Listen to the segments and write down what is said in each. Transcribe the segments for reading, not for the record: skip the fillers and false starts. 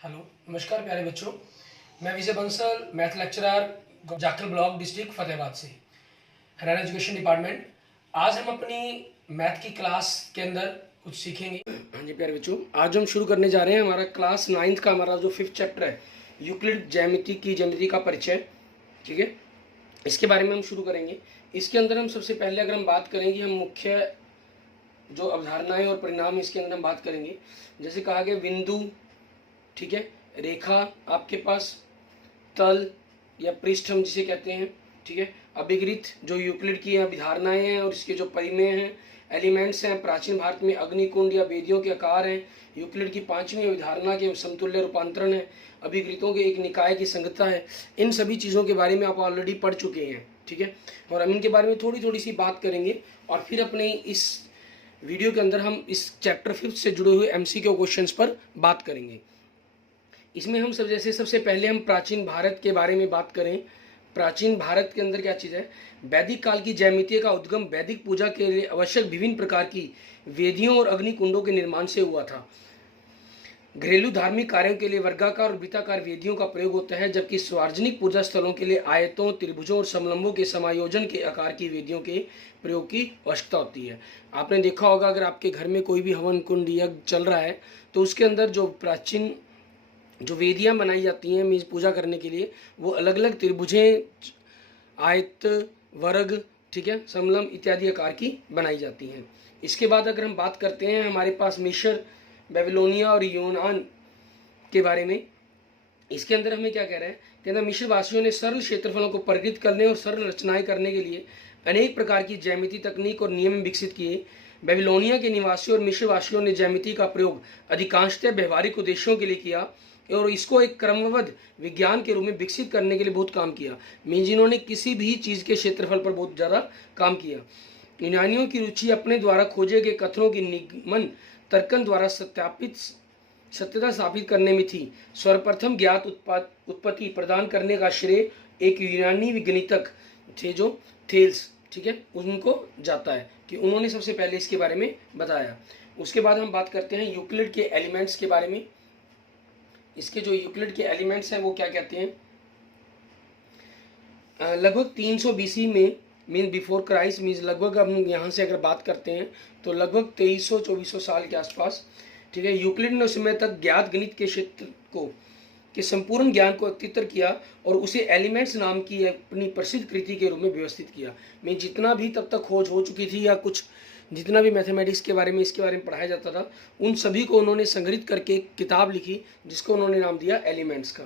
Hello, नमस्कार प्यारे बच्चों। मैं Vijay Bansal, math lecturer, Jakhal block, district Fatehabad से, हरियाणा एजुकेशन डिपार्टमेंट। आज हम अपनी मैथ की क्लास के अंदर कुछ सीखेंगे। हाँ जी प्यारे बच्चों, आज हम शुरू करने जा रहे हैं हमारा क्लास 9th का हमारा जो 5th चैप्टर है, यूक्लिड ज्यामिति का परिचय। ठीक है, इसके बारे में हम शुरू करेंगे। इसके अंदर हम सबसे पहले अगर हम बात करेंगे, हम मुख्य जो अवधारणाएं और परिणाम इसके अंदर हम बात करेंगे। जैसे कहा गया बिंदु, ठीक है, रेखा, आपके पास तल या पृष्ठ हम जिसे कहते हैं, ठीक है, अभिगृत जो यूक्लिड की अवधारणाएं हैं और इसके जो परिमेय हैं, एलिमेंट्स हैं, प्राचीन भारत में अग्निकुंड या वेदियों के आकार हैं, यूक्लिड की 5वीं अवधारणा के समतुल्य रूपांतरण है, अभिगृतों के एक निकाय की संगतता है। इन सभी चीज़ों के बारे में आप ऑलरेडी पढ़ चुके हैं, ठीक है, और हम इनके बारे में थोड़ी थोड़ी सी बात करेंगे और फिर अपने इस वीडियो के अंदर हम इस चैप्टर 5 से जुड़े हुए MCQ क्वेश्चंस पर बात करेंगे। इसमें हम सबसे पहले हम प्राचीन भारत के बारे में बात करें। प्राचीन भारत के अंदर क्या चीज़ है? वैदिक काल की ज्यामिति का उद्गम वैदिक पूजा के लिए आवश्यक विभिन्न प्रकार की वेदियों और अग्निकुंडों के निर्माण से हुआ था। घरेलू धार्मिक कार्यों के लिए वर्गाकार और वृत्ताकार वेदियों का प्रयोग होता है, जबकि सार्वजनिक पूजा स्थलों के लिए आयतों, त्रिभुजों और समलंबों के समायोजन के आकार की वेदियों के प्रयोग की आवश्यकता होती है। आपने देखा होगा, अगर आपके घर में कोई भी हवन कुंड यज्ञ चल रहा है तो उसके अंदर जो प्राचीन जो वेदियां बनाई जाती हैं मीन्स पूजा करने के लिए, वो अलग अलग त्रिभुजें, आयत, वर्ग, ठीक है, समलंब इत्यादि आकार की बनाई जाती हैं। इसके बाद अगर हम बात करते हैं हमारे पास मिस्र, बेबीलोनिया और यूनान के बारे में, इसके अंदर हमें क्या कह रहे हैं? कहना मिस्र वासियों ने सरल क्षेत्रफलों को परिवृत करने और सरल रचनाएं करने के लिए अनेक प्रकार की ज्यामिति तकनीक और नियम विकसित किए। बेबीलोनिया के निवासियों और मिस्र वासियों ने ज्यामिति का प्रयोग अधिकांशतः व्यवहारिक उद्देश्यों के लिए किया और इसको एक क्रमबद्ध विज्ञान के रूप में विकसित करने के लिए बहुत काम किया। मीन्स इन्होंने किसी भी चीज़ के क्षेत्रफल पर बहुत ज़्यादा काम किया। यूनानियों की रुचि अपने द्वारा खोजे गए कथनों की निगमन तर्कन द्वारा सत्यता स्थापित करने में थी। सर्वप्रथम ज्ञात उत्पत्ति प्रदान करने का श्रेय एक यूनानी विगणितक थे जो थेल्स, ठीक है, उनको जाता है कि उन्होंने सबसे पहले इसके बारे में बताया। उसके बाद हम बात करते हैं यूक्लिड के एलिमेंट्स के बारे में। इसके जो यूक्लिड के एलिमेंट्स हैं वो क्या कहते हैं? लगभग 300 BC में मीन बिफोर क्राइस्ट, मीन्स लगभग हम यहाँ से अगर बात करते हैं तो लगभग 2300-2400 साल के आसपास, ठीक है, यूक्लिड ने उस समय तक ज्ञात गणित के क्षेत्र को के संपूर्ण ज्ञान को एकत्रित किया और उसे एलिमेंट्स नाम की अपनी प्रसिद्ध कृति के रूप में व्यवस्थित किया। मीन जितना भी तब तक खोज हो चुकी थी या कुछ जितना भी मैथमेटिक्स के बारे में इसके बारे में पढ़ाया जाता था, उन सभी को उन्होंने संग्रहित करके एक किताब लिखी जिसको उन्होंने नाम दिया एलिमेंट्स का।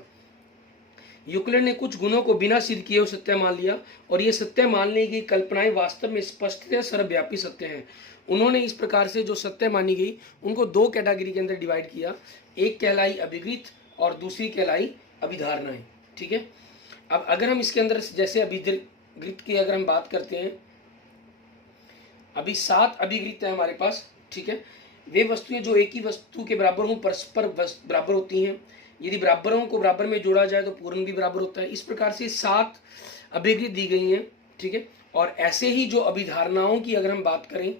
यूक्लिड ने कुछ गुणों को बिना सिद्ध किए सत्य मान लिया और ये सत्य मानने की कल्पनाएं वास्तव में स्पष्टतः सर्वव्यापी सत्य हैं। उन्होंने इस प्रकार से जो सत्य मानी गई उनको 2 कैटेगरी के अंदर डिवाइड किया। एक कहलाई अभिगृत और दूसरी कहलाई अभिधारणाएं, ठीक है। अब अगर हम इसके अंदर जैसे अभिगृत की अगर हम बात करते हैं, अभी 7 अभिगृत है हमारे पास, ठीक है। वे वस्तुएं जो एक ही वस्तु के बराबर हों परस्पर बराबर होती हैं। यदि बराबरों को बराबर में जोड़ा जाए तो पूर्ण भी बराबर होता है। इस प्रकार से 7 अभिगृत दी गई हैं, ठीक है। और ऐसे ही जो अभिधारणाओं की अगर हम बात करें,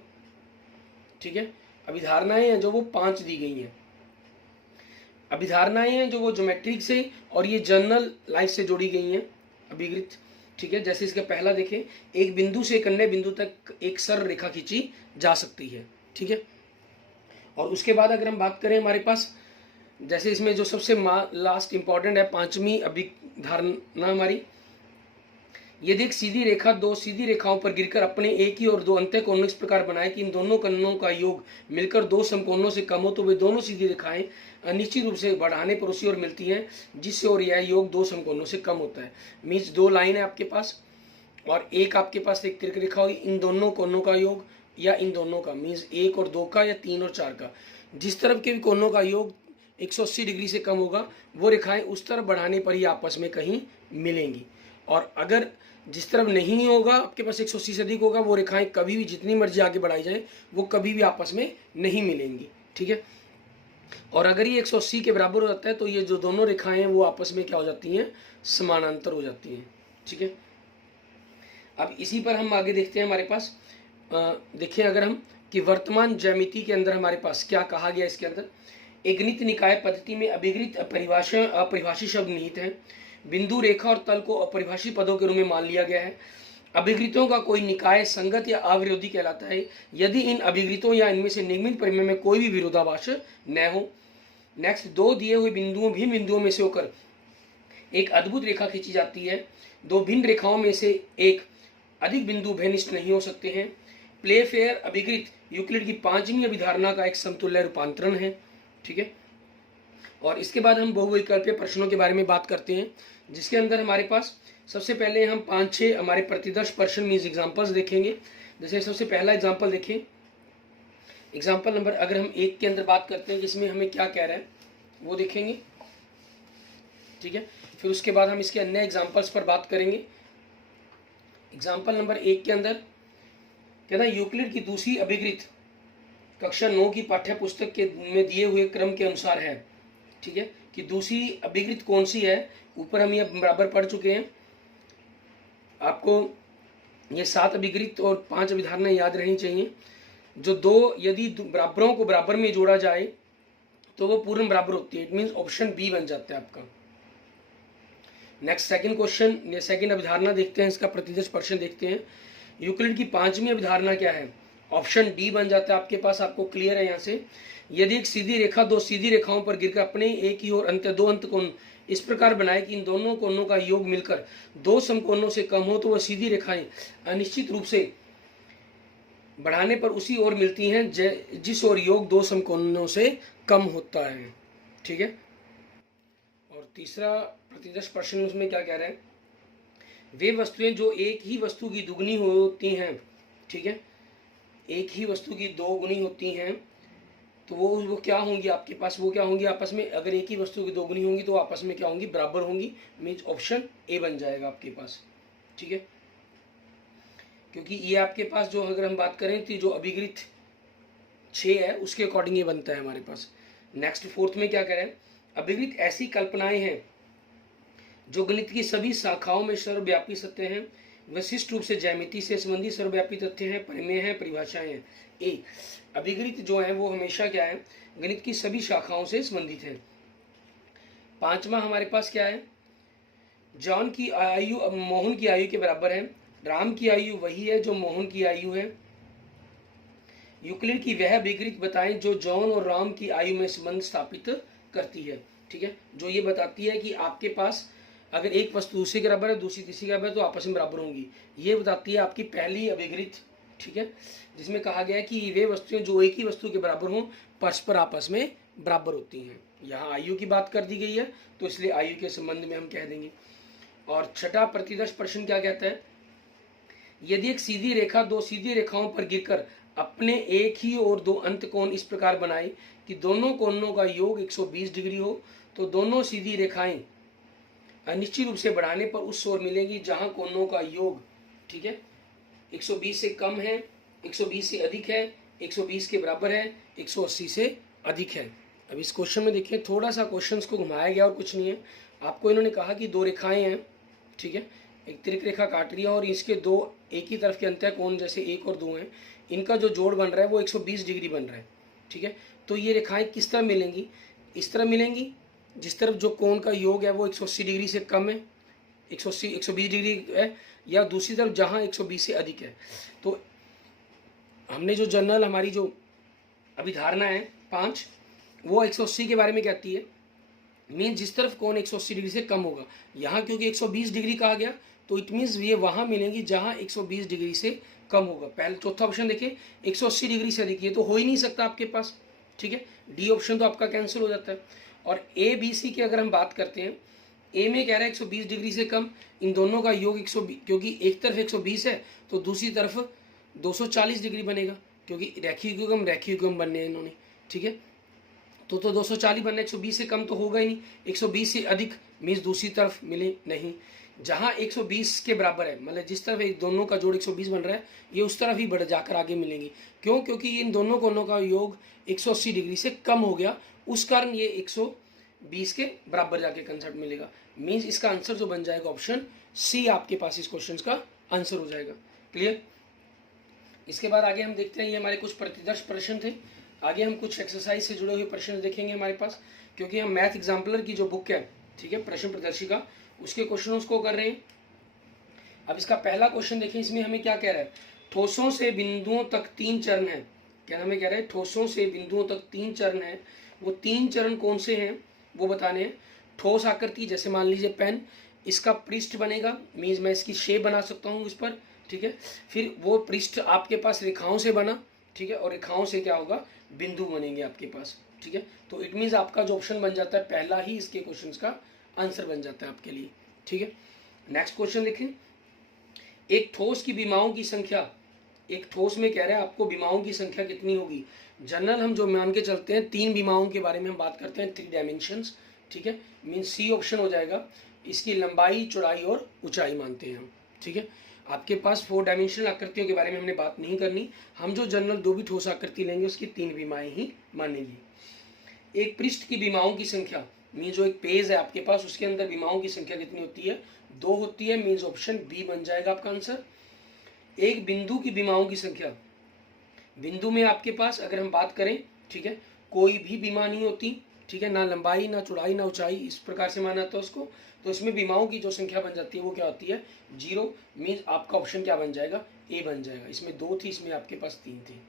ठीक है, अभिधारणाएं हैं जो वो 5 दी गई हैं। अभिधारणाएं हैं जो वो ज्योमेट्रिक से और ये जनरल लाइफ से जोड़ी गई हैं अभिगृत, ठीक है। जैसे इसका पहला देखें, एक बिंदु से एक अन्य बिंदु तक एक सरल रेखा खींची जा सकती है, ठीक है। और उसके बाद अगर हम बात करें हमारे पास जैसे इसमें जो सबसे लास्ट इंपॉर्टेंट है 5वीं अभिधारणा हमारी, यदि एक सीधी रेखा 2 सीधी रेखाओं पर गिरकर अपने एक ही और 2 अंतःकोण इस प्रकार बनाए कि इन दोनों कोणों का योग मिलकर 2 समकोणों से कम हो तो वे दोनों सीधी रेखाएं अनिश्चित रूप से बढ़ाने पर उसी ओर मिलती हैं जिससे और यह योग 2 समकोणों से कम होता है। मीन्स 2 लाइन है आपके पास और एक आपके पास एक तिरक रेखा होगी, इन दोनों कोणों का योग या इन दोनों का, मीन्स 1 और 2 का या 3 और 4 का, जिस तरफ के भी कोणों का योग 180 डिग्री से कम होगा वो रेखाएं उस तरफ बढ़ाने पर ही आपस में कहीं मिलेंगी। और अगर जिस तरफ नहीं होगा आपके पास 180 से अधिक होगा, वो रेखाएं कभी भी जितनी मर्जी आगे बढ़ाई जाए वो कभी भी आपस में नहीं मिलेंगी, ठीक है। और अगर ये 180 के बराबर हो जाता है तो ये जो दोनों रेखाएं हैं वो आपस में क्या हो जाती हैं? समानांतर हो जाती हैं, ठीक है। अब इसी पर हम आगे देखते हैं हमारे पास देखिए अगर हम कि वर्तमान ज्यामिति के अंदर हमारे पास क्या कहा गया इसके अंदर, एक गणित निकाय पद्धति में अभिगृत अपरिभाषित शब्द निहित हैं। बिंदु, रेखा और तल को अपरिभाषित पदों के रूप में मान लिया गया है। अभिगृतों का कोई निकाय संगत या अविरोधी कहलाता है यदि इन अभिगृतों या इनमें से निगमित परिमेय में कोई भी विरोधाभास न हो। नेक्स्ट, दो दिए हुए बिंदुओं भिन्न बिंदुओं में से होकर एक अद्भुत रेखा खींची जाती है। दो भिन्न रेखाओं में से एक अधिक बिंदु भेनिष्ठ नहीं हो सकते हैं। प्लेफेयर अभिगृत यूक्लिड की 5वीं अभिधारणा का एक समतुल्य रूपांतरण है। ठीक है, और इसके बाद हम बहुविकल्पीय प्रश्नों के बारे में बात करते हैं, जिसके अंदर हमारे पास सबसे पहले हम 5-6 हमारे प्रतिदर्श प्रश्न मीन्स एग्जाम्पल्स देखेंगे। जैसे सबसे पहला एग्जाम्पल देखें, एग्जाम्पल नंबर अगर हम 1 के अंदर बात करते हैं जिसमें हमें क्या कह रहा है वो देखेंगे। ठीक है, फिर उसके बाद हम इसके अन्य एग्जाम्पल्स पर बात करेंगे। एग्जाम्पल नंबर 1 के अंदर कहना यूक्लिड की दूसरी अभिगृत कक्षा 9 की पाठ्य पुस्तक के में दिए हुए क्रम के अनुसार है। ठीक है, कि दूसरी अभिगृत कौन सी है, ऊपर हम ये बराबर पढ़ चुके हैं। आपको ये 7 अभिगृत और 5 अभिधारणाएं याद रहनी चाहिए। जो दो यदि बराबरों को बराबर में जोड़ा जाए तो वो पूर्ण बराबर होती है। इट मीन्स ऑप्शन बी बन जाता है आपका। नेक्स्ट सेकंड क्वेश्चन, ये सेकंड अभिधारणा देखते हैं, इसका प्रतिदर्श प्रश्न देखते हैं। यूक्लिड की 5वीं अभिधारणा क्या है, ऑप्शन डी बन जाता है आपके पास। आपको क्लियर है यहाँ से, यदि एक सीधी रेखा दो सीधी रेखाओं पर गिरकर अपने एक ही और दो अंत कोण इस प्रकार बनाए कि इन दोनों कोणों का योग मिलकर दो समकोणों से कम हो तो वह सीधी रेखाएं अनिश्चित रूप से बढ़ाने पर उसी ओर मिलती हैं जिस ओर योग दो समकोणों से कम होता है। ठीक है, और तीसरा प्रतिदर्श प्रश्न उसमें क्या कह रहे हैं, वे वस्तुएं जो एक ही वस्तु की दुगनी होती हैं। ठीक है, एक ही वस्तु की दो गुनी होती हैं तो वो क्या होंगी आपके पास, वो क्या होंगी आपस में, अगर एक ही वस्तु की दो गुनी होंगी तो आपस में क्या होंगी, बराबर होंगी। मीन्स ऑप्शन ए बन जाएगा आपके पास। ठीक है, क्योंकि ये आपके पास जो अगर हम बात करें तो जो अभिगृत 6 है उसके अकॉर्डिंग ये बनता है हमारे पास। नेक्स्ट फोर्थ में क्या करें, अभिगृत ऐसी कल्पनाएं हैं जो गणित की सभी शाखाओं में सर्वव्यापी सत्य हैं, विशिष्ट रूप से ज्यामिति से संबंधित सर्वव्यापी तथ्य हैं, परिमेय हैं, परिभाषाएं हैं। ए, अभिगृत जो है वो हमेशा क्या है, गणित की सभी शाखाओं से संबंधित है। 5वां हमारे पास क्या है, जॉन की आयु अब मोहन की आयु के बराबर है। राम की आयु वही है जो मोहन की आयु है। यूक्लिड की वह अभिगृत बताएं जो जॉन और राम की आयु में संबंध स्थापित करती है। ठीक है, जो ये बताती है कि आपके पास अगर एक वस्तु दूसरी के बराबर है, दूसरी तीसरी के बराबर है तो आपस में बराबर होंगी। ये बताती है आपकी पहली अभिगृत। ठीक है, जिसमें कहा गया है कि वे वस्तुएं जो एक ही वस्तु के बराबर हों परस्पर आपस में बराबर होती हैं। यहाँ आयु की बात कर दी गई है तो इसलिए आयु के संबंध में हम कह देंगे। और छठा प्रतिदर्श प्रश्न क्या कहता है, यदि एक सीधी रेखा दो सीधी रेखाओं पर गिरकर अपने एक ही और दो अंत कोण इस प्रकार बनाए कि दोनों कोणों का योग 120 डिग्री हो तो दोनों सीधी रेखाएं अनिश्चित रूप से बढ़ाने पर उस ओर मिलेंगी जहां कोणों का योग, ठीक है, 120 से कम है, 120 से अधिक है, 120 के बराबर है, 180 से अधिक है। अब इस क्वेश्चन में देखिए, थोड़ा सा क्वेश्चन को घुमाया गया और कुछ नहीं है। आपको इन्होंने कहा कि दो रेखाएं हैं, ठीक है, एक तिरक रेखा काट रही है और इसके दो एक ही तरफ के अंत कोण जैसे 1 और 2 हैं, इनका जो जोड़ बन रहा है वो 120 डिग्री बन रहा है। ठीक है, तो ये रेखाएं किस तरह मिलेंगी, इस तरह मिलेंगी जिस तरफ जो कोण का योग है वो 180 डिग्री से कम है, 120 डिग्री है, या दूसरी तरफ जहाँ 120 से अधिक है। तो हमने जो जनरल हमारी जो अभिधारणा है 5 वो 180 के बारे में कहती है, मीन जिस तरफ कोण 180 डिग्री से कम होगा। यहाँ क्योंकि 120 डिग्री कहा गया तो इट मीन्स ये वहाँ मिलेंगी जहाँ 120 डिग्री से कम होगा। पहले चौथा ऑप्शन देखिए, 180 डिग्री से अधिक, ये तो हो ही नहीं सकता आपके पास। ठीक है, डी ऑप्शन तो आपका कैंसिल हो जाता है। और ए बी सी की अगर हम बात करते हैं, ए में कह रहा है 120 डिग्री से कम, इन दोनों का योग 120, क्योंकि एक तरफ 120 है तो दूसरी तरफ 240 डिग्री बनेगा, क्योंकि रेखीय युग्म बनने हैं इन्होंने। ठीक है, तो 240 बनना, 120 से कम तो होगा ही नहीं, 120 से अधिक मीन्स दूसरी तरफ मिले नहीं। जहाँ 120 के बराबर है, मतलब जिस तरफ एक दोनों का जोड़ 120 बन रहा है, ये उस तरफ ही बढ़ जाकर आगे मिलेंगी। क्यों? क्योंकि इन दोनों कोणों का योग 180 डिग्री से कम हो गया, उस कारण ये 120 के बराबर जाके कंसेप्ट मिलेगा। मीन्स इसका आंसर जो बन जाएगा ऑप्शन सी आपके पास इस क्वेश्चन का आंसर हो जाएगा। क्लियर? इसके बाद आगे हम देखते हैं, ये हमारे कुछ प्रतिदर्श प्रश्न थे। आगे हम कुछ एक्सरसाइज से जुड़े हुए प्रश्न देखेंगे हमारे पास, क्योंकि हम मैथ एग्जाम्पलर की जो बुक है, ठीक है, प्रश्न प्रदर्शिका, उसके क्वेश्चनों को कर रहे हैं। अब इसका पहला क्वेश्चन देखें, इसमें हमें क्या कह रहा है, ठोसों से बिंदुओं तक 3 चरण है। क्या हमें कह रहा है, ठोसों से बिंदुओं तक 3 चरण है। वो 3 चरण कौन से हैं वो बताने हैं। ठोस आकृति, जैसे मान लीजिए पेन, इसका पृष्ठ बनेगा, मीन्स मैं इसकी शेप बना सकता हूँ इस पर, ठीक है। फिर वो पृष्ठ आपके पास रेखाओं से बना, ठीक है, और रेखाओं से क्या होगा, बिंदु बनेंगे आपके पास, ठीक है। तो इट मीन्स आपका जो ऑप्शन बन जाता है पहला ही इसके क्वेश्चन का आंसर बन जाता है आपके लिए, ठीक है। नेक्स्ट क्वेश्चन देखें, एक ठोस की विमाओं की संख्या, एक ठोस में कह रहे हैं आपको विमाओं की संख्या कितनी होगी। जनरल हम जो मान के चलते हैं 3 विमाओं के बारे में हम बात करते हैं, 3 डायमेंशंस, ठीक है, मीन सी ऑप्शन हो जाएगा। इसकी लंबाई, चौड़ाई और ऊंचाई मानते हैं हम, ठीक है। आपके पास 4 डायमेंशनल आकृतियों के बारे में हमने बात नहीं करनी, हम जो जनरल जो भी ठोस आकृति लेंगे उसकी 3 विमाएं ही मानेंगी। एक पृष्ठ की विमाओं की संख्या, मीन जो एक पेज है आपके पास उसके अंदर विमाओं की संख्या कितनी होती है, 2 होती है, मीन्स ऑप्शन बी बन जाएगा आपका आंसर। एक बिंदु की विमाओं की संख्या, बिंदु में आपके पास अगर हम बात करें, ठीक है, कोई भी विमा नहीं होती, ठीक है, ना लंबाई ना चौड़ाई ना ऊंचाई, इस प्रकार से माना था उसको, तो इसमें विमाओं की जो संख्या बन जाती है वो क्या होती है, 0, मीन्स आपका ऑप्शन क्या बन जाएगा, ए बन जाएगा। इसमें 2 थी, इसमें आपके पास 3 थी।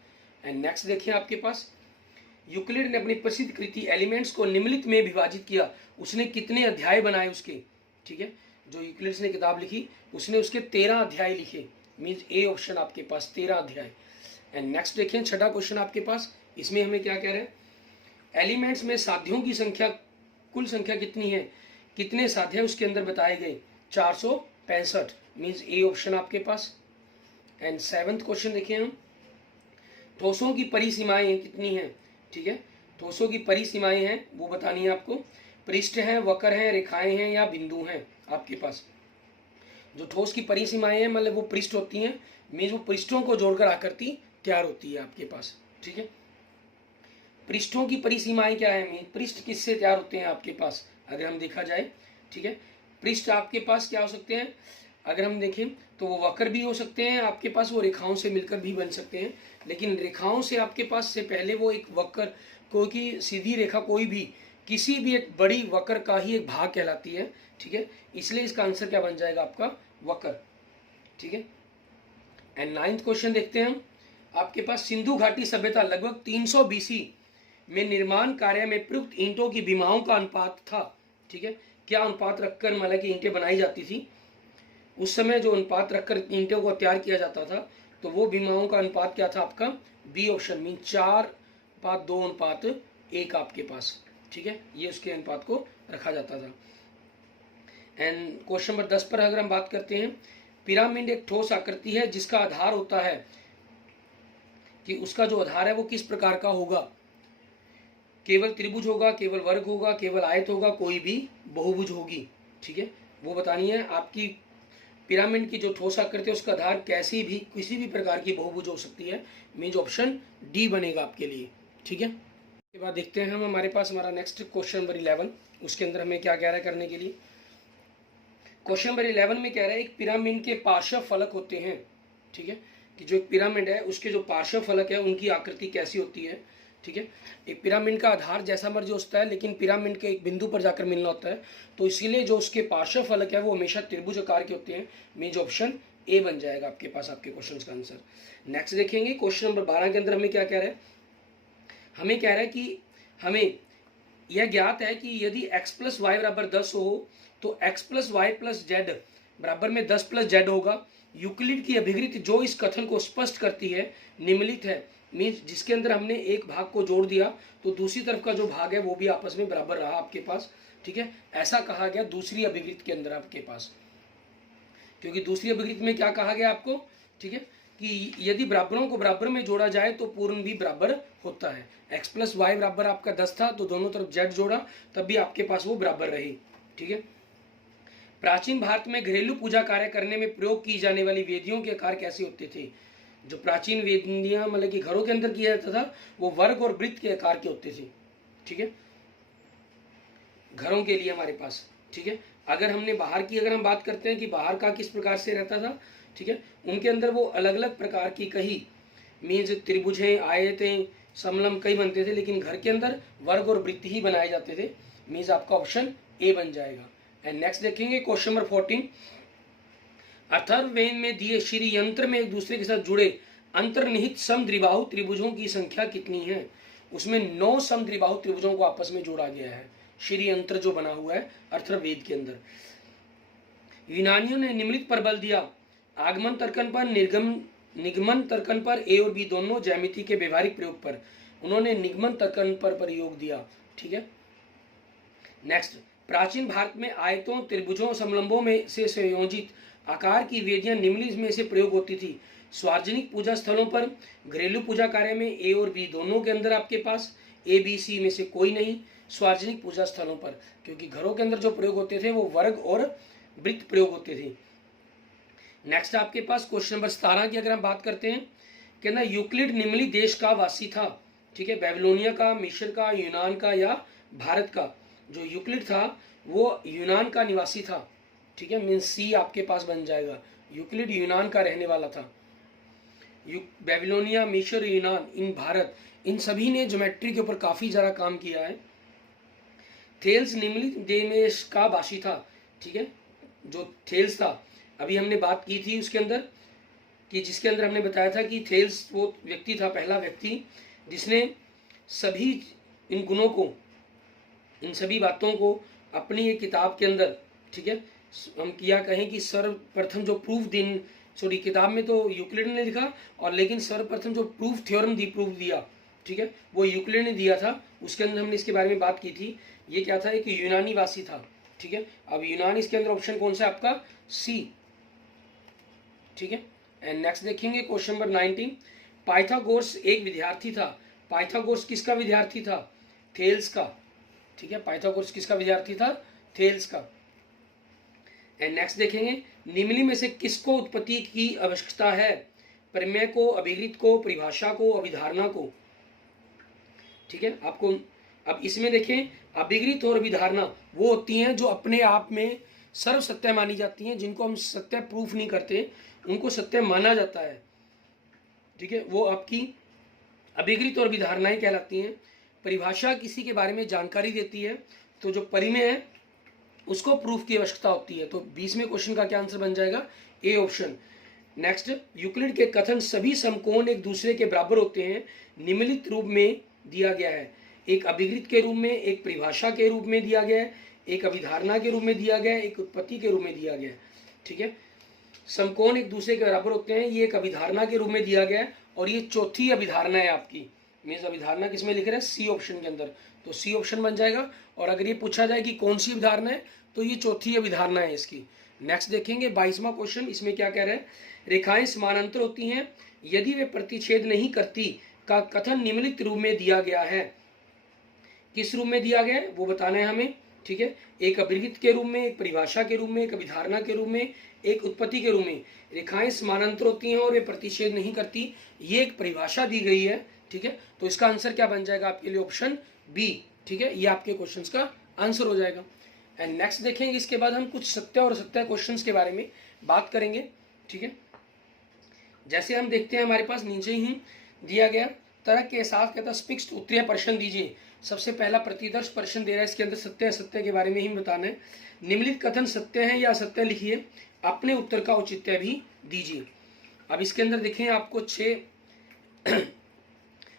एंड नेक्स्ट देखिए, आपके पास यूक्लिड ने अपनी प्रसिद्ध कृति एलिमेंट्स को निम्नलिखित में विभाजित किया, उसने कितने अध्याय बनाए उसके, ठीक है, जो यूक्लिड ने किताब लिखी उसने उसके 13 अध्याय लिखे, मीन्स ए ऑप्शन आपके पास 13 अध्याय। एंड नेक्स्ट देखें, छठा क्वेश्चन आपके पास, इसमें हमें क्या कह रहे हैं, एलिमेंट्स में साध्यों की संख्या, कुल संख्या कितनी है, कितने साध्य उसके अंदर बताए गए, 465, मीन्स ए ऑप्शन आपके पास। एंड 7th क्वेश्चन देखिए हम, ठोसों की परिसीमाएं कितनी हैं, ठीक है, ठोसों की परिसीमाएं हैं वो बतानी है आपको। पृष्ठ है, वक्र है, रेखाएं हैं या बिंदु हैं आपके पास। जो ठोस की परिसीमाएं हैं मतलब वो पृष्ठ होती हैं, मीन्स वो पृष्ठों को जोड़कर आकृति तैयार होती है आपके पास, ठीक है। पृष्ठों की परिसीमाएं क्या है, मीन पृष्ठ किससे तैयार होते हैं आपके पास, अगर हम देखा जाए, ठीक है, पृष्ठ आपके पास क्या हो सकते हैं, अगर हम देखें तो वो वक्र भी हो सकते हैं आपके पास, वो रेखाओं से मिलकर भी बन सकते हैं, लेकिन रेखाओं से आपके पास से पहले वो एक वक्र, क्योंकि सीधी रेखा कोई भी किसी भी एक बड़ी वक्र का ही एक भाग कहलाती है, ठीक है, इसलिए इसका आंसर क्या बन जाएगा आपका, वक्र, ठीक है। एंड 9th क्वेश्चन देखते हैं हम, आपके पास सिंधु घाटी सभ्यता लगभग 300 BC में निर्माण कार्य में प्रयुक्त ईंटों की विमाओं का अनुपात था, ठीक है, क्या अनुपात रखकर मतलब कि ईंटें बनाई जाती थी, उस समय जो अनुपात रखकर ईंटों को तैयार किया जाता था, तो वो विमाओं का अनुपात क्या था आपका, बी ऑप्शन, मीन 4:2:1 आपके पास, ठीक है, ये उसके अनुपात को रखा जाता था। एंड क्वेश्चन नंबर 10 पर अगर हम बात करते हैं, पिरामिड एक ठोस आकृति है जिसका आधार होता है, कि उसका जो आधार है वो किस प्रकार का होगा, केवल त्रिभुज होगा, केवल वर्ग होगा, केवल आयत होगा, कोई भी बहुभुज होगी, ठीक है, वो बतानी है। आपकी पिरामिड की जो ठोस आकृति है उसका आधार कैसी भी किसी भी प्रकार की बहुभुज हो सकती है, मीन्स ऑप्शन डी बनेगा आपके लिए, ठीक है। उसके बाद देखते हैं हम, हमारे पास हमारा नेक्स्ट क्वेश्चन नंबर 11, उसके अंदर हमें क्या कह रहा है करने के लिए। क्वेश्चन नंबर 11 में कह रहा है एक पिरामिड के पार्श्व फलक होते हैं, ठीक है, कि जो एक पिरामिड है उसके जो पार्श्व फलक है उनकी आकृति कैसी होती है, ठीक है। एक पिरामिड का आधार जैसा मर्जी होता है, लेकिन पिरामिड के एक बिंदु पर जाकर मिलना होता है, तो इसीलिए जो उसके पार्श्व फलक है वो हमेशा त्रिभुज आकार के होते हैं, मीन्स ऑप्शन ए बन जाएगा आपके पास आपके क्वेश्चन का आंसर। नेक्स्ट देखेंगे, क्वेश्चन नंबर 12 के अंदर हमें क्या कह रहा है, हमें कह रहा है कि हमें यह ज्ञात है कि यदि x + y = 10 हो तो x + y + z बराबर में 10 + z होगा। यूक्लिड की अभिवृत्ति जो इस कथन को स्पष्ट करती है निम्नलिखित है, मीन्स जिसके अंदर हमने एक भाग को जोड़ दिया तो दूसरी तरफ का जो भाग है वो भी आपस में बराबर रहा आपके पास, ठीक है, ऐसा कहा गया दूसरी अभिवृत्ति के अंदर आपके पास, क्योंकि दूसरी अभिवृत्ति में क्या कहा गया आपको, ठीक है, कि यदि बराबरों को बराबर में जोड़ा जाए तो पूर्ण भी बराबर होता है। x + y बराबर आपका 10 था तो दोनों तरफ z जोड़ा तब भी आपके पास वो बराबर रही, ठीक है। प्राचीन भारत में घरेलू पूजा कार्य करने में प्रयोग की जाने वाली वेदियों के आकार कैसे होते थे, जो प्राचीन वेदियां मतलब कि घरों के अंदर किया जाता था वो वर्ग और वृत्त के आकार के होते थे, ठीक है, घरों के लिए हमारे पास, ठीक है। अगर हमने बाहर की अगर हम बात करते हैं कि बाहर का किस प्रकार से रहता था, ठीक है, उनके अंदर वो अलग अलग प्रकार की कई मीन्स त्रिभुज हैं, आयतें, समलंब कई बनते थे, लेकिन घर के अंदर वर्ग और वृत्त ही बनाए जाते थे। मीन्स आपका ऑप्शन ए बन जाएगा। एंड नेक्स्ट देखेंगे क्वेश्चन नंबर 14। अथर्ववेद में दिए श्री यंत्र में एक दूसरे के साथ जुड़े अंतर्निहित समद्विबाहु त्रिभुजों की संख्या कितनी है? उसमें 9 समद्विबाहु त्रिभुजों को आपस में जोड़ा गया है, श्री यंत्र जो बना हुआ है अथर्ववेद के अंदर। यूनानियों ने निम्नलिखित पर बल दिया, आगमन तर्कन पर, निगमन तर्कन पर, ए और बी दोनों ज्यामिति के व्यवहारिक प्रयोग पर। उन्होंने निगमन तर्कन पर प्रयोग दिया। ठीक है। नेक्स्ट, प्राचीन भारत में आयतों, त्रिभुजों, समलंबों में से संयोजित आकार की वेदियां निम्नलिखित में से प्रयोग होती थी। सार्वजनिक पूजा स्थलों पर, घरेलू पूजा कार्य में, ए और बी दोनों के अंदर आपके पास, ए बी सी में से कोई नहीं। सार्वजनिक पूजा स्थलों पर, क्योंकि घरों के अंदर जो प्रयोग होते थे वो वर्ग और वृत्त प्रयोग होते थे। नेक्स्ट आपके पास क्वेश्चन नंबर 17 की अगर हम बात करते हैं, कहना यूक्लिड निम्नलिखित देश का वासी था। ठीक है, बेबीलोनिया का, मिस्र का, यूनान का या भारत का? जो यूक्लिड था वो यूनान का निवासी था। ठीक है, मीन्स सी आपके पास बन जाएगा। यूक्लिड यूनान का रहने वाला था। बेबीलोनिया, मिस्र, यूनान, इन भारत, इन सभी ने ज्योमेट्री के ऊपर काफी ज्यादा काम किया है। थेल्स निम्नलिखित देश का वासी था। ठीक है, जो थेल्स था अभी हमने बात की थी उसके अंदर, कि जिसके अंदर हमने बताया था कि थेल्स वो व्यक्ति था, पहला व्यक्ति जिसने सभी इन गुणों को, इन सभी बातों को अपनी एक किताब के अंदर, ठीक है, हम क्या कहें कि सर्वप्रथम जो प्रूफ दिन, सॉरी किताब में तो यूक्लिड ने लिखा, और लेकिन सर्वप्रथम जो प्रूफ थ्योरम प्रूफ दिया, ठीक है, वो यूक्लिड ने दिया था। उसके अंदर हमने इसके बारे में बात की थी। ये क्या था, एक यूनानी वासी था। ठीक है, अब यूनान इसके अंदर ऑप्शन कौन सा है आपका? सी। ठीक है, एंड नेक्स्ट देखेंगे क्वेश्चन नंबर 19। पाइथागोरस एक विद्यार्थी था। पाइथागोरस किसका विद्यार्थी था? थेल्स का। ठीक है, पाइथागोरस किसका विद्यार्थी था? थेल्स का। एंड नेक्स्ट देखेंगे, निम्नलिखित में से किसको उत्पत्ति की आवश्यकता है? प्रमेय को, अभिगृत को, परिभाषा को, अभिधारणा को? ठीक है, आपको अब इसमें देखें, अभिगृत और अभिधारणा वो होती हैं जो अपने आप में सर्व सत्य मानी जाती हैं, जिनको हम सत्य प्रूफ नहीं करते, उनको सत्य माना जाता है। ठीक है, वो आपकी अभिगृत और अभिधारणाएं कहलाती हैं। परिभाषा किसी के बारे में जानकारी देती है, तो जो परिमेय है उसको प्रूफ की आवश्यकता होती है। तो 20वें क्वेश्चन का क्या आंसर बन जाएगा? A option. नेक्स्ट, यूक्लिड के कथन सभी समकोण एक दूसरे के बराबर होते हैं निम्नलिखित रूप में दिया गया है। एक अभिगृत के रूप में, एक परिभाषा के रूप में दिया गया है, एक अभिधारणा के रूप में दिया गया है, एक उत्पत्ति के रूप में दिया गया है। ठीक है, समकोण एक दूसरे के बराबर होते हैं, ये एक अभिधारणा के रूप में दिया गया है, और ये चौथी अभिधारणा है आपकी। मीन्स अभिधारणा किसमें लिख रहे हैं? सी ऑप्शन के अंदर, तो सी ऑप्शन बन जाएगा। और अगर ये पूछा जाए कि कौन सी अभिधारणा है, तो ये चौथी अभिधारणा है इसकी। नेक्स्ट देखेंगे 22वां क्वेश्चन, इसमें क्या कह रहे हैं? रेखाएं समानांतर होती हैं यदि वे प्रतिच्छेद नहीं करती का कथन निम्नलिखित रूप में दिया गया है। किस रूप में दिया गया है वो बताना है हमें। ठीक है, एक अभिगृत के रूप में, एक परिभाषा के रूप में, एक अभिधारणा के रूप में, एक उत्पत्ति के रूप में। रेखाएं समानांतर होती हैं और वे प्रतिच्छेद नहीं करती, ये एक परिभाषा दी गई है। ठीक है, तो इसका आंसर क्या बन जाएगा आपके लिए? Option B. ठीक है, ये आपके क्वेश्चंस का आंसर हो जाएगा। एंड नेक्स्ट देखेंगे, इसके बाद हम कुछ सत्य और असत्य क्वेश्चंस के बारे में बात करेंगे। ठीक है, जैसे हम देखते हैं हमारे पास नीचे ही दिया गया तरह के साथ कहता स्पिक्स उत्तरीय प्रश्न दीजिए। सबसे पहला प्रतिदर्श प्रश्न दे रहा है, इसके अंदर सत्य असत्य के बारे में ही बताना है। निम्नलिखित कथन सत्य है या असत्य लिखिए, अपने उत्तर का औचित्य भी दीजिए। अब इसके अंदर देखें आपको 6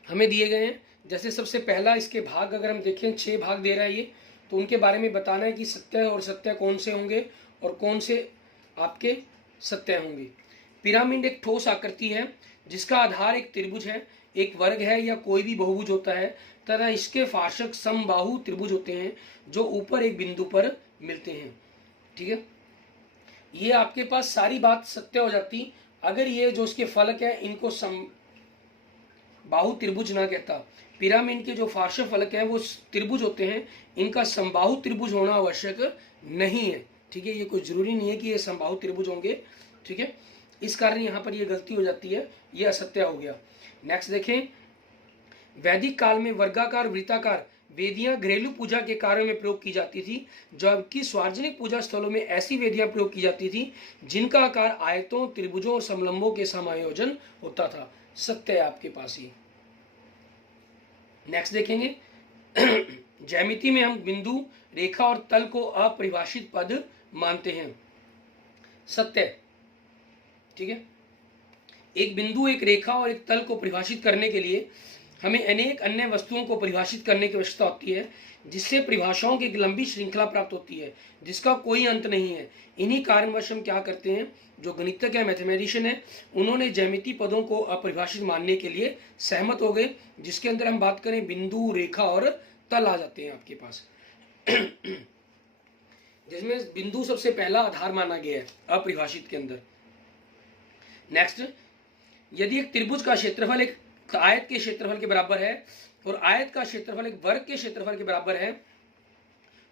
हमें दिए गए हैं। जैसे सबसे पहला इसके भाग अगर हम देखें, 6 भाग दे रहा है ये, तो उनके बारे में बताना है कि सत्य और सत्य कौन से होंगे और कौन से आपके सत्य होंगे। पिरामिड एक ठोस आकृति है जिसका आधार एक त्रिभुज है, एक वर्ग है या कोई भी बहुभुज होता है तथा इसके फार्शक समबाहु त्रिभुज होते हैं जो ऊपर एक बिंदु पर मिलते हैं। ठीक है, ये आपके पास सारी बात सत्य हो जाती अगर ये जो इसके फलक है इनको समबाहु त्रिभुज ना कहता। पिरामिड के जो फार्श फलक है वो त्रिभुज होते हैं, इनका समबाहु त्रिभुज होना आवश्यक नहीं है। ठीक है, ये कोई जरूरी नहीं है कि ये समबाहु त्रिभुज होंगे। ठीक है, इस कारण यहाँ पर ये गलती हो जाती है, ये असत्य हो गया। नेक्स्ट देखें, वैदिक काल में वर्गाकार वृत्ताकार वेदियां घरेलू पूजा के कार्यों में प्रयोग की जाती थी, जबकि सार्वजनिक पूजा स्थलों में ऐसी वेदियां प्रयोग की जाती थी जिनका आकार आयतों, त्रिभुजों और समलंबों के समायोजन होता था। सत्य है आपके पास ये। नेक्स्ट देखेंगे ज्यामिति में हम बिंदु, रेखा और तल को अपरिभाषित पद मानते हैं। सत्य, ठीक है। एक बिंदु, एक रेखा और एक तल को परिभाषित करने के लिए हमें अनेक अन्य वस्तुओं को परिभाषित करने की आवश्यकता होती है, जिससे परिभाषाओं की एक लंबी श्रृंखला प्राप्त होती है जिसका कोई अंत नहीं है। इन्हीं कारणवश हम क्या करते हैं, जो गणितज्ञ है, मैथमेटिशियन है, उन्होंने ज्यामिति पदों को अपरिभाषित मानने के लिए सहमत हो गए, जिसके अंदर हम बात करें बिंदु, रेखा और तल आ जाते हैं आपके पास। जिसमें बिंदु सबसे पहला आधार माना गया है अपरिभाषित के अंदर। नेक्स्ट, यदि एक त्रिभुज का क्षेत्रफल एक आयत के क्षेत्रफल के बराबर है और आयत का क्षेत्रफल एक वर्ग के क्षेत्रफल के बराबर है,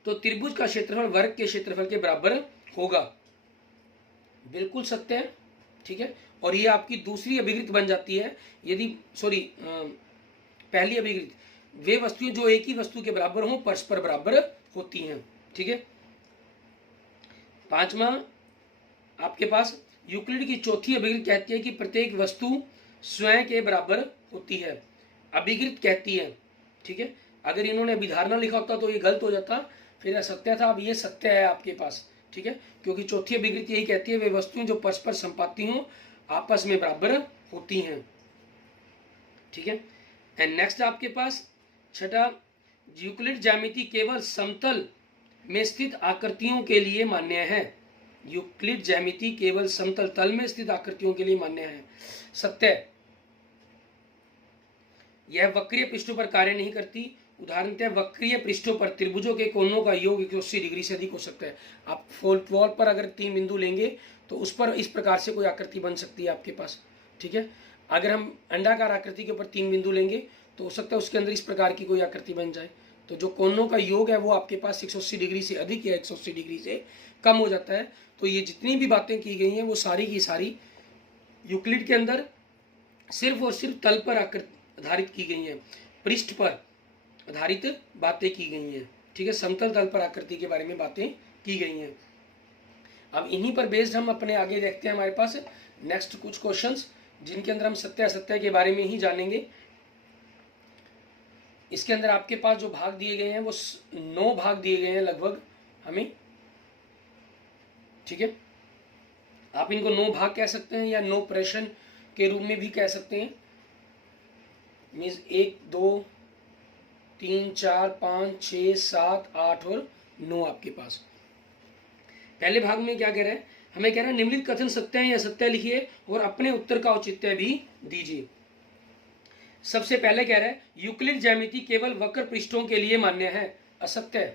तो त्रिभुज का क्षेत्रफल वर्ग के क्षेत्रफल के बराबर होगा। बिल्कुल सत्य है, ठीक है। और ये आपकी दूसरी अभिवृत्ति बन जाती है, यदि पहली अभिवृत्ति, वे वस्तुएं जो एक ही वस्तु के बराबर हों परस्पर बराबर होती हैं, ठीक है। पांचवा आपके पास यूक्लिड की चौथी अभिवृत्ति कहती है कि प्रत्येक वस्तु स्वयं के बराबर होती है। अभिवृत्ति कहती है, ठीक है। अगर इन्होंने अभिधारणा लिखा होता तो ये गलत हो जाता, फिर असत्य था। अब ये सत्य है आपके पास, ठीक है, क्योंकि चौथी अभिवृत्ति यही कहती है वे वस्तुएं जो परस्पर संपाती हों आपस में बराबर होती हैं, ठीक है। एंड नेक्स्ट आपके पास छठा, यूक्लिड ज्यामिति केवल समतल में स्थित आकृतियों के लिए मान्य है। यूक्लिड ज्यामिति केवल समतल तल में स्थित आकृतियों के लिए मान्य है। सत्य, यह वक्रीय पृष्ठों पर कार्य नहीं करती। उदाहरणतः वक्रीय पृष्ठों पर त्रिभुजों के कोणों का योग 180 डिग्री से अधिक हो सकता है। आप वॉल पर अगर 3 बिंदु लेंगे तो उस पर इस प्रकार से कोई आकृति बन सकती है आपके पास, ठीक है। अगर हम अंडाकार आकृति के ऊपर 3 बिंदु लेंगे तो हो सकता है उसके अंदर इस प्रकार की कोई आकृति बन जाए। तो जो कोणों का योग है वो आपके पास 180 डिग्री से अधिक या 180 डिग्री से कम हो जाता है। तो ये जितनी भी बातें की गई हैं वो सारी की सारी यूक्लिड के अंदर सिर्फ और सिर्फ तल पर आधारित की गई हैं, पृष्ठ पर आधारित बातें की गई हैं, ठीक है। समतल तल पर आकृति के बारे में बातें की गई हैं। अब इन्हीं पर बेस्ड हम अपने आगे देखते हैं हमारे पास नेक्स्ट कुछ क्वेश्चंस, जिनके अंदर हम सत्य असत्य के बारे में ही जानेंगे। इसके अंदर आपके पास जो भाग दिए गए हैं वो 9 भाग दिए गए हैं लगभग हमें, ठीक है। आप इनको 9 भाग कह सकते हैं या 9 प्रश्न के रूप में भी कह सकते हैं। मीन्स 1 2 3 4 5 6 7 8 और 9 आपके पास। पहले भाग में क्या कह रहा है, हमें कह रहा है निम्नलिखित कथन सत्य है या असत्य लिखिए और अपने उत्तर का औचित्य भी दीजिए। सबसे पहले कह रहा है यूक्लिड ज्यामिति केवल वक्र पृष्ठों के लिए मान्य है। असत्य,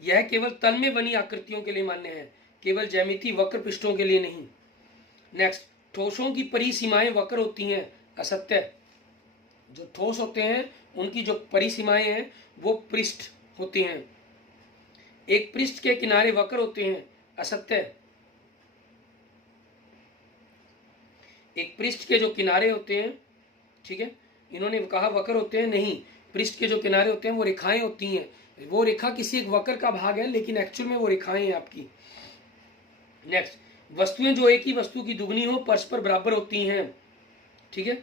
यह केवल तल में बनी आकृतियों के लिए मान्य है, केवल ज्यामिति वक्र पृष्ठों के लिए नहीं। नेक्स्ट, ठोसों की परिसीमाएं वक्र होती हैं। असत्य, जो ठोस होते हैं उनकी जो परिसीमाएं हैं वो पृष्ठ होती हैं। एक पृष्ठ के किनारे वक्र होते हैं। असत्य, एक पृष्ठ के जो किनारे होते हैं, ठीक है, इन्होंने कहा वक्र होते हैं, नहीं, पृष्ठ के जो किनारे होते हैं वो रेखाएं होती हैं। वो रेखा किसी एक वक्र का भाग है लेकिन एक्चुअल में वो रेखाएं हैं आपकी। नेक्स्ट, वस्तुएं जो एक ही वस्तु की दुगनी हो परस्पर बराबर होती हैं, ठीक है,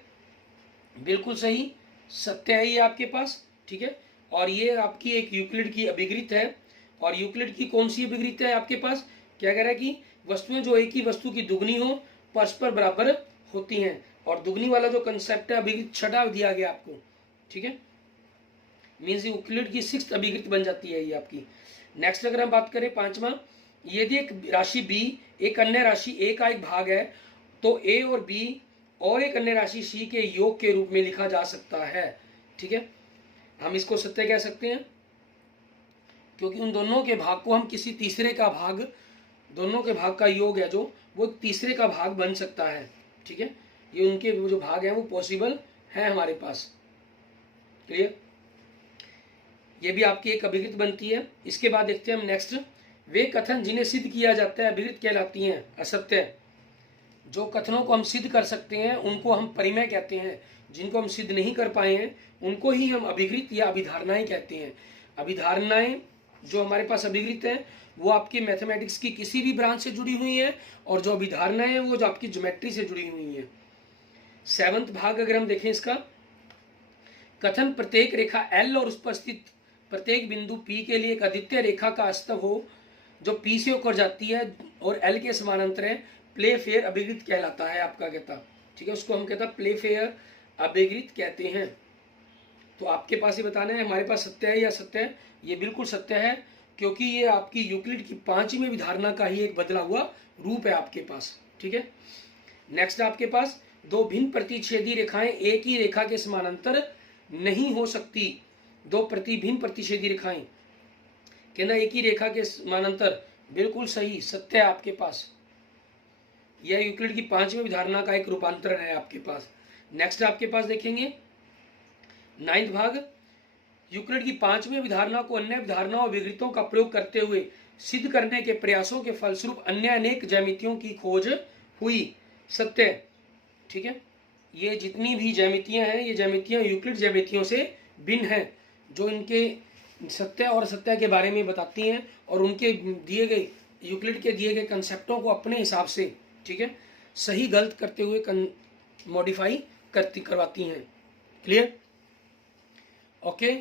बिल्कुल सही, सत्य है ये आपके पास, ठीक है। और ये आपकी एक यूक्लिड की अभिवृत्ति है। और यूक्लिड की कौन सी अभिवृत्ति है आपके पास, क्या कह रहा है कि वस्तुएं जो एक ही वस्तु की दुगनी हो परस्पर बराबर होती हैं। और दुगनी वाला जो कंसेप्ट है अभिवृत्ति छठा दिया गया आपको, ठीक है, मीन्स यूक्लिड की 6th अभिवृत्ति बन जाती है ये आपकी। नेक्स्ट अगर हम बात करें 5वां, यदि एक राशि b एक अन्य राशि a का एक भाग है तो a और b और एक अन्य राशि c के योग के रूप में लिखा जा सकता है, ठीक है। हम इसको सत्य कह सकते हैं क्योंकि उन दोनों के भाग को हम किसी तीसरे का भाग, दोनों के भाग का योग है जो वो तीसरे का भाग बन सकता है, ठीक है। ये उनके जो भाग हैं वो पॉसिबल है हमारे पास। क्लियर, ये भी आपकी एक अभिवृत्ति बनती है। इसके बाद देखते हैं हम नेक्स्ट, वे कथन जिन्हें सिद्ध किया जाता है अभिवृत्ति कहलाती हैं। असत्य, जो कथनों को हम सिद्ध कर सकते हैं उनको हम परिमेय कहते हैं, जिनको हम सिद्ध नहीं कर पाए हैं उनको ही हम अभिवृत्ति या अभिधारणाएं कहते हैं। अभिधारणाएं जो हमारे पास अभिवृत्त हैं वो आपके मैथमेटिक्स की किसी भी ब्रांच से जुड़ी हुई हैं, और जो अभिधारणाएं हैं वो जो आपकी ज्योमेट्री से जुड़ी हुई हैं। 7वां भाग अगर हम देखें इसका, कथन प्रत्येक रेखा L और उस पर स्थित प्रत्येक बिंदु P के लिए एक अद्वितीय रेखा का अस्तव हो जो P से होकर जाती है और L के समानांतर है, प्ले फेयर अभिवृत्त कहलाता है आपका कहता, ठीक है, उसको हम कहता प्ले फेयर अभिवृत्त कहते हैं। तो आपके पास ही बताना है हमारे पास सत्य है या सत्य है। ये बिल्कुल सत्य है, क्योंकि ये आपकी यूक्लिड की 5वीं विधारणा का ही एक बदला हुआ रूप है आपके पास, ठीक है। नेक्स्ट आपके पास, दो भिन्न प्रतिच्छेदी रेखाएं एक ही रेखा के समानांतर नहीं हो सकती। दो भिन्न प्रतिच्छेदी रेखाएं कहना एक ही रेखा के समानांतर, बिल्कुल सही, सत्य है आपके पास। यह यूक्लिड की 5वीं विधारणा का एक रूपांतरण है आपके पास। नेक्स्ट आपके पास देखेंगे 9वां भाग, यूक्लिड की 5वीं विधारणा को अन्य विधारणाओं और विकृतों का प्रयोग करते हुए सिद्ध करने के प्रयासों के फलस्वरूप अन्य अनेक ज्यामितियों की खोज हुई। सत्य, ठीक है। ये जितनी भी ज्यामितियां हैं ये ज्यामितियां यूक्लिड ज्यामितियों से भिन्न हैं, जो इनके सत्य और असत्य के बारे में बताती हैं और उनके दिए गए यूक्लिड के दिए गए कंसेप्टों को अपने हिसाब से, ठीक है, सही गलत करते हुए मॉडिफाई करवाती हैं। Clear? Okay,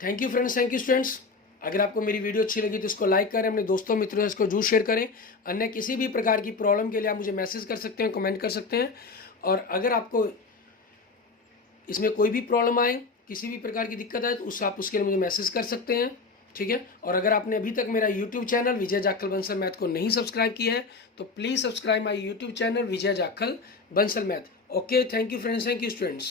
thank you friends, thank you students. अगर आपको मेरी वीडियो अच्छी लगी तो इसको लाइक करें, अपने दोस्तों मित्रों से इसको जरूर शेयर करें। अन्य किसी भी प्रकार की प्रॉब्लम के लिए आप मुझे मैसेज कर सकते हैं, कमेंट कर सकते हैं। और अगर आपको इसमें कोई भी प्रॉब्लम आए, किसी भी प्रकार की दिक्कत आए, तो आप उसके लिए मुझे मैसेज कर सकते हैं, ठीक है। और अगर आपने अभी तक मेरा यूट्यूब चैनल विजय जाखल बंसल मैथ को नहीं सब्सक्राइब किया है तो please subscribe my YouTube channel Vijay Jakhal Bansal math. Okay, thank you friends, thank you students.